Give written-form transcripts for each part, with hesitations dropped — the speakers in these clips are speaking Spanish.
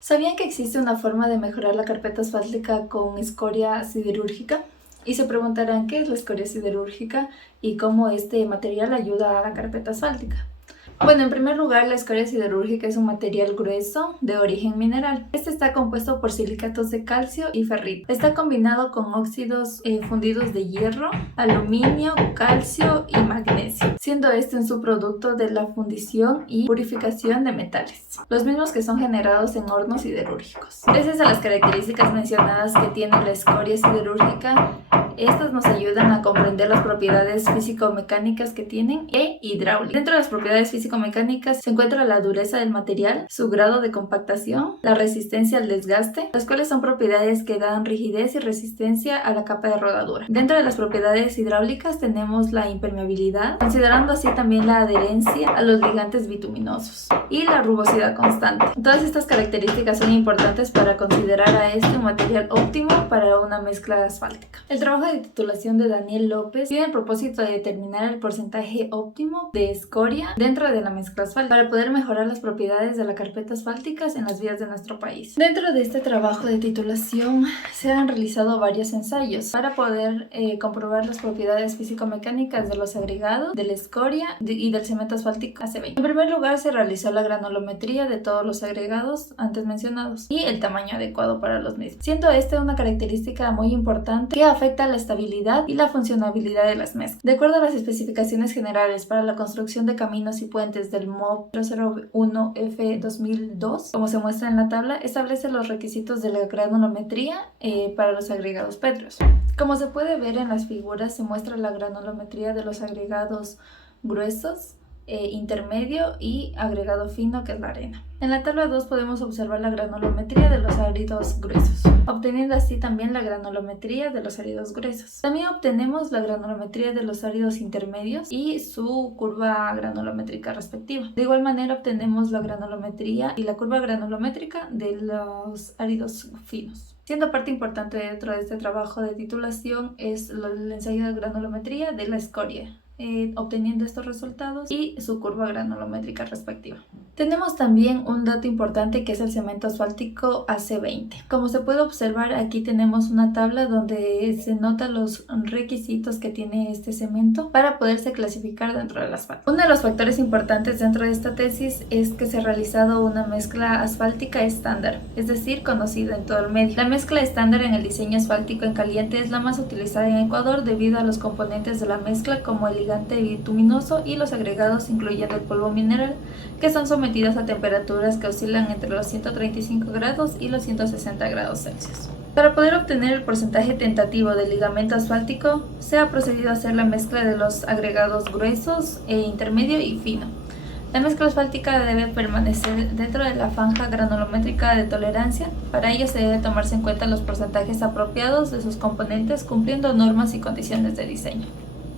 ¿Sabían que existe una forma de mejorar la carpeta asfáltica con escoria siderúrgica? Y se preguntarán qué es la escoria siderúrgica y cómo este material ayuda a la carpeta asfáltica. Bueno, en primer lugar, la escoria siderúrgica es un material grueso de origen mineral. Este está compuesto por silicatos de calcio y ferrito. Está combinado con óxidos fundidos de hierro, aluminio, calcio y magnesio, siendo este un subproducto de la fundición y purificación de metales, los mismos que son generados en hornos siderúrgicos. Gracias a las características mencionadas que tiene la escoria siderúrgica, estas nos ayudan a comprender las propiedades físico-mecánicas que tienen e hidráulicas. Dentro de las propiedades físico-mecánicas se encuentra la dureza del material, su grado de compactación, la resistencia al desgaste, las cuales son propiedades que dan rigidez y resistencia a la capa de rodadura. Dentro de las propiedades hidráulicas tenemos la impermeabilidad, considerando así también la adherencia a los ligantes bituminosos y la rugosidad constante. Todas estas características son importantes para considerar a este un material óptimo para una mezcla asfáltica. El trabajo de titulación de Daniel López tiene el propósito de determinar el porcentaje óptimo de escoria dentro de la mezcla asfáltica para poder mejorar las propiedades de la carpeta asfáltica en las vías de nuestro país. Dentro de este trabajo de titulación se han realizado varios ensayos para poder comprobar las propiedades físico-mecánicas de los agregados, de la escoria y del cemento asfáltico AC20. En primer lugar, se realizó la granulometría de todos los agregados antes mencionados y el tamaño adecuado para los mismos, siendo este una característica muy importante que afecta a la estabilidad y la funcionabilidad de las mezclas. De acuerdo a las especificaciones generales para la construcción de caminos y puentes del MOB 001F2002, como se muestra en la tabla, establece los requisitos de la granulometría para los agregados pétreos. Como se puede ver en las figuras, se muestra la granulometría de los agregados gruesos, intermedio y agregado fino, que es la arena. En la tabla 2 podemos observar la granulometría de los áridos gruesos, obteniendo así también la granulometría de los áridos gruesos. También obtenemos la granulometría de los áridos intermedios y su curva granulométrica respectiva. De igual manera obtenemos la granulometría y la curva granulométrica de los áridos finos. Siendo parte importante dentro de este trabajo de titulación es el ensayo de granulometría de la escoria, obteniendo estos resultados y su curva granulométrica respectiva. Tenemos también un dato importante que es el cemento asfáltico AC20. Como se puede observar, aquí tenemos una tabla donde se notan los requisitos que tiene este cemento para poderse clasificar dentro del asfalto. Uno de los factores importantes dentro de esta tesis es que se ha realizado una mezcla asfáltica estándar, es decir, conocida en todo el medio. La mezcla estándar en el diseño asfáltico en caliente es la más utilizada en Ecuador debido a los componentes de la mezcla como el ligante bituminoso y los agregados incluyendo el polvo mineral, que son sometidos a temperaturas que oscilan entre los 135 grados y los 160 grados Celsius. Para poder obtener el porcentaje tentativo del ligamento asfáltico, se ha procedido a hacer la mezcla de los agregados gruesos, intermedio y fino. La mezcla asfáltica debe permanecer dentro de la franja granulométrica de tolerancia. Para ello se debe tomarse en cuenta los porcentajes apropiados de sus componentes cumpliendo normas y condiciones de diseño.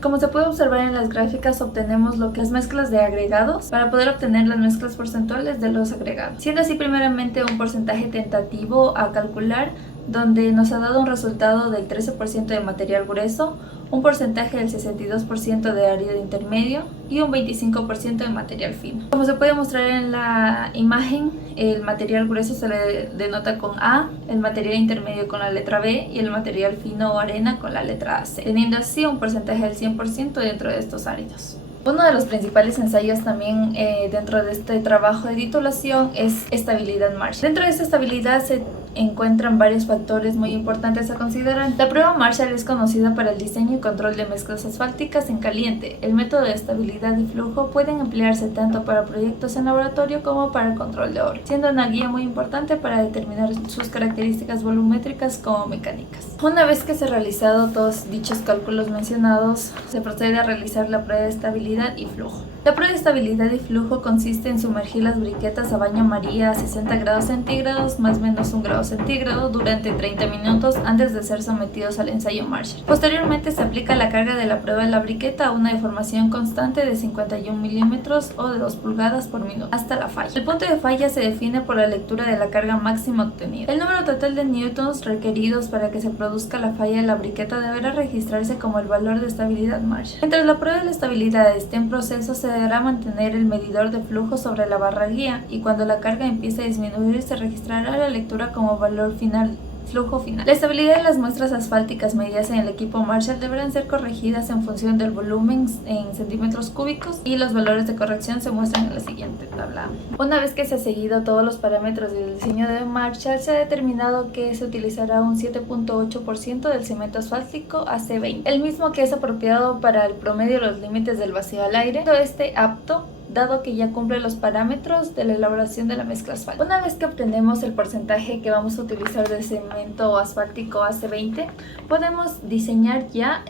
Como se puede observar en las gráficas, obtenemos lo que es mezclas de agregados para poder obtener las mezclas porcentuales de los agregados, siendo así primeramente un porcentaje tentativo a calcular, donde nos ha dado un resultado del 13% de material grueso, un porcentaje del 62% de árido intermedio y un 25% de material fino. Como se puede mostrar en la imagen, el material grueso se le denota con A, el material intermedio con la letra B y el material fino o arena con la letra AC, teniendo así un porcentaje del 100% dentro de estos áridos. Uno de los principales ensayos también dentro de este trabajo de titulación es estabilidad Marshall. Dentro de esta estabilidad se encuentran varios factores muy importantes a considerar. La prueba Marshall es conocida para el diseño y control de mezclas asfálticas en caliente. El método de estabilidad y flujo pueden emplearse tanto para proyectos en laboratorio como para el control de obra, siendo una guía muy importante para determinar sus características volumétricas como mecánicas. Una vez que se han realizado todos dichos cálculos mencionados, se procede a realizar la prueba de estabilidad y flujo. La prueba de estabilidad y flujo consiste en sumergir las briquetas a baño María a 60 grados centígrados más o menos 1 grado centígrado durante 30 minutos antes de ser sometidos al ensayo Marshall. Posteriormente se aplica la carga de la prueba de la briqueta a una deformación constante de 51 milímetros o de 2 pulgadas por minuto hasta la falla. El punto de falla se define por la lectura de la carga máxima obtenida. El número total de newtons requeridos para que se produzca la falla de la briqueta deberá registrarse como el valor de estabilidad Marshall. Mientras la prueba de la estabilidad esté en proceso, se procederá a mantener el medidor de flujo sobre la barra guía y cuando la carga empiece a disminuir se registrará la lectura como valor final. Flujo final. La estabilidad de las muestras asfálticas medidas en el equipo Marshall deberán ser corregidas en función del volumen en centímetros cúbicos y los valores de corrección se muestran en la siguiente tabla. Una vez que se ha seguido todos los parámetros del diseño de Marshall, se ha determinado que se utilizará un 7.8% del cemento asfáltico AC20, el mismo que es apropiado para el promedio de los límites del vacío al aire, este apto dado que ya cumple los parámetros de la elaboración de la mezcla asfáltica. Una vez que obtenemos el porcentaje que vamos a utilizar de cemento asfáltico AC20, podemos diseñar ya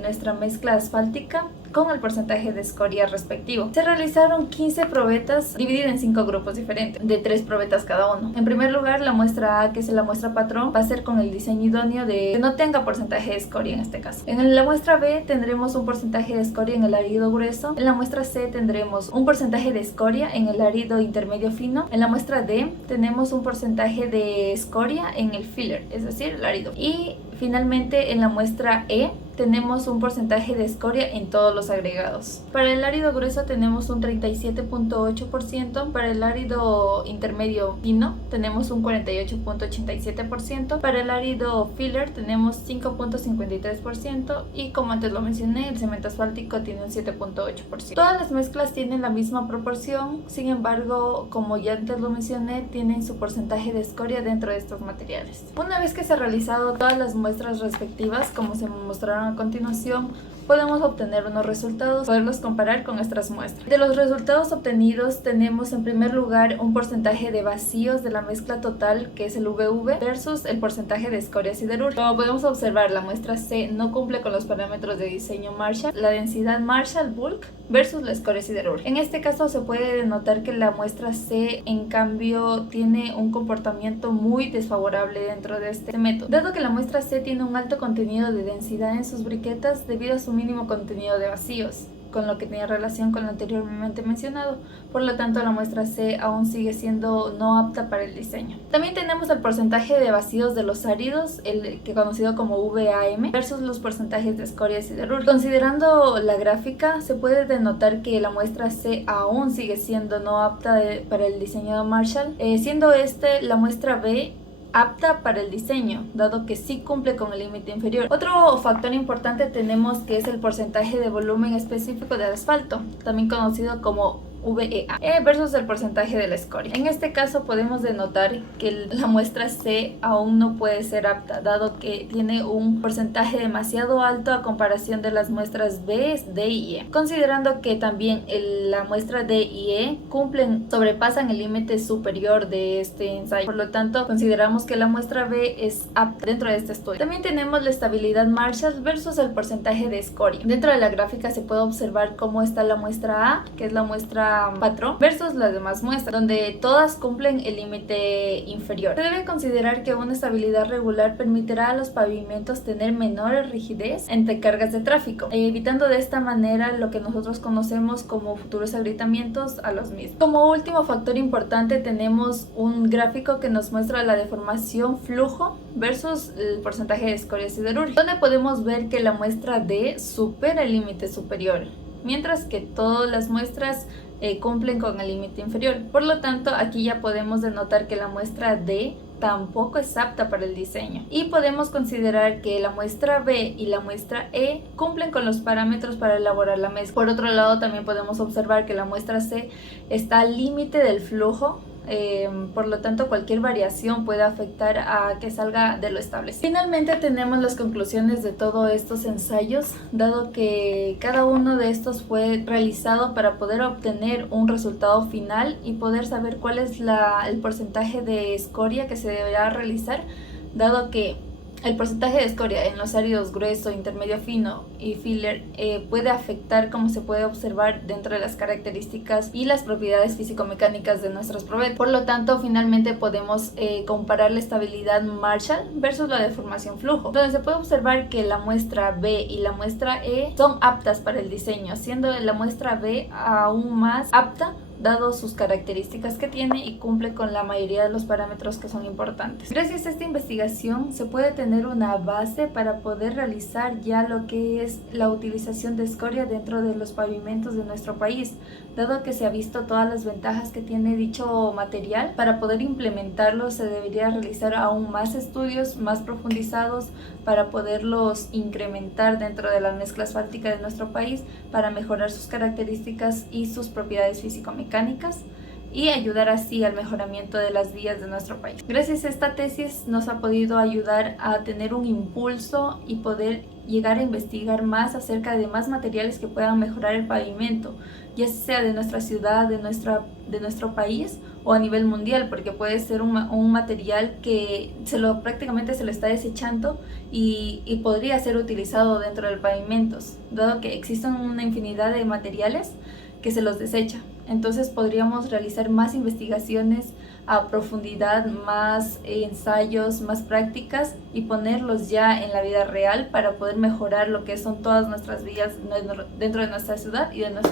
nuestra mezcla asfáltica con el porcentaje de escoria respectivo. Se realizaron 15 probetas divididas en 5 grupos diferentes, de 3 probetas cada uno. En primer lugar, la muestra A, que es la muestra patrón, va a ser con el diseño idóneo de que no tenga porcentaje de escoria en este caso. En la muestra B tendremos un porcentaje de escoria en el árido grueso. En la muestra C tendremos un porcentaje de escoria en el árido intermedio fino. En la muestra D tenemos un porcentaje de escoria en el filler, es decir, el árido. Y finalmente en la muestra E tenemos un porcentaje de escoria en todos los agregados. Para el árido grueso tenemos un 37.8%, para el árido intermedio fino tenemos un 48.87%, para el árido filler tenemos 5.53% y como antes lo mencioné, el cemento asfáltico tiene un 7.8%. Todas las mezclas tienen la misma proporción, sin embargo, como ya antes lo mencioné, tienen su porcentaje de escoria dentro de estos materiales. Una vez que se han realizado todas las muestras respectivas, como se mostraron a continuación, podemos obtener unos resultados, poderlos comparar con nuestras muestras. De los resultados obtenidos tenemos en primer lugar un porcentaje de vacíos de la mezcla total, que es el VV, versus el porcentaje de escoria siderúrgica. Como podemos observar, la muestra C no cumple con los parámetros de diseño Marshall, la densidad Marshall Bulk versus la escoria siderúrgica. En este caso se puede notar que la muestra C en cambio tiene un comportamiento muy desfavorable dentro de este método, dado que la muestra C tiene un alto contenido de densidad en sus briquetas debido a su mínimo contenido de vacíos, con lo que tiene relación con lo anteriormente mencionado. Por lo tanto, la muestra C aún sigue siendo no apta para el diseño. También tenemos el porcentaje de vacíos de los áridos, el que conocido como VAM, versus los porcentajes de escoria siderúrgica. Considerando la gráfica, se puede denotar que la muestra C aún sigue siendo no apta para el diseño de Marshall, siendo la muestra B apta para el diseño, dado que sí cumple con el límite inferior. Otro factor importante tenemos que es el porcentaje de volumen específico de asfalto, también conocido como VEA, versus el porcentaje de la escoria. En este caso podemos denotar que la muestra C aún no puede ser apta, dado que tiene un porcentaje demasiado alto a comparación de las muestras B, D y E. Considerando que también la muestra D y E sobrepasan el límite superior de este ensayo, por lo tanto consideramos que la muestra B es apta dentro de este estudio. También tenemos la estabilidad Marshall versus el porcentaje de escoria. Dentro de la gráfica se puede observar cómo está la muestra A, que es la muestra patrón, versus las demás muestras, donde todas cumplen el límite inferior. Se debe considerar que una estabilidad regular permitirá a los pavimentos tener menor rigidez entre cargas de tráfico, evitando de esta manera lo que nosotros conocemos como futuros agrietamientos a los mismos. Como último factor importante tenemos un gráfico que nos muestra la deformación flujo versus el porcentaje de escoria siderúrgica, donde podemos ver que la muestra D supera el límite superior, mientras que todas las muestras cumplen con el límite inferior. Por lo tanto, aquí ya podemos denotar que la muestra D tampoco es apta para el diseño, y podemos considerar que la muestra B y la muestra E cumplen con los parámetros para elaborar la mezcla. Por otro lado, también podemos observar que la muestra C está al límite del flujo, por lo tanto cualquier variación puede afectar a que salga de lo establecido. Finalmente tenemos las conclusiones de todos estos ensayos, dado que cada uno de estos fue realizado para poder obtener un resultado final y poder saber cuál es el porcentaje de escoria que se deberá realizar, dado que el porcentaje de escoria en los áridos grueso, intermedio fino y filler puede afectar, como se puede observar, dentro de las características y las propiedades físico-mecánicas de nuestros probetas. Por lo tanto, finalmente podemos comparar la estabilidad Marshall versus la deformación flujo, donde se puede observar que la muestra B y la muestra E son aptas para el diseño, siendo la muestra B aún más apta dado sus características que tiene y cumple con la mayoría de los parámetros que son importantes. Gracias a esta investigación se puede tener una base para poder realizar ya lo que es la utilización de escoria dentro de los pavimentos de nuestro país, dado que se ha visto todas las ventajas que tiene dicho material. Para poder implementarlo se debería realizar aún más estudios más profundizados para poderlos incrementar dentro de la mezcla asfáltica de nuestro país, para mejorar sus características y sus propiedades físico-mecánicas y ayudar así al mejoramiento de las vías de nuestro país. Gracias a esta tesis nos ha podido ayudar a tener un impulso y poder llegar a investigar más acerca de más materiales que puedan mejorar el pavimento, ya sea de nuestra ciudad, de nuestro país o a nivel mundial, porque puede ser un material que prácticamente se lo está desechando y podría ser utilizado dentro del pavimento, dado que existen una infinidad de materiales que se los desecha. Entonces podríamos realizar más investigaciones a profundidad, más ensayos, más prácticas y ponerlos ya en la vida real para poder mejorar lo que son todas nuestras vías dentro de nuestra ciudad y de nuestro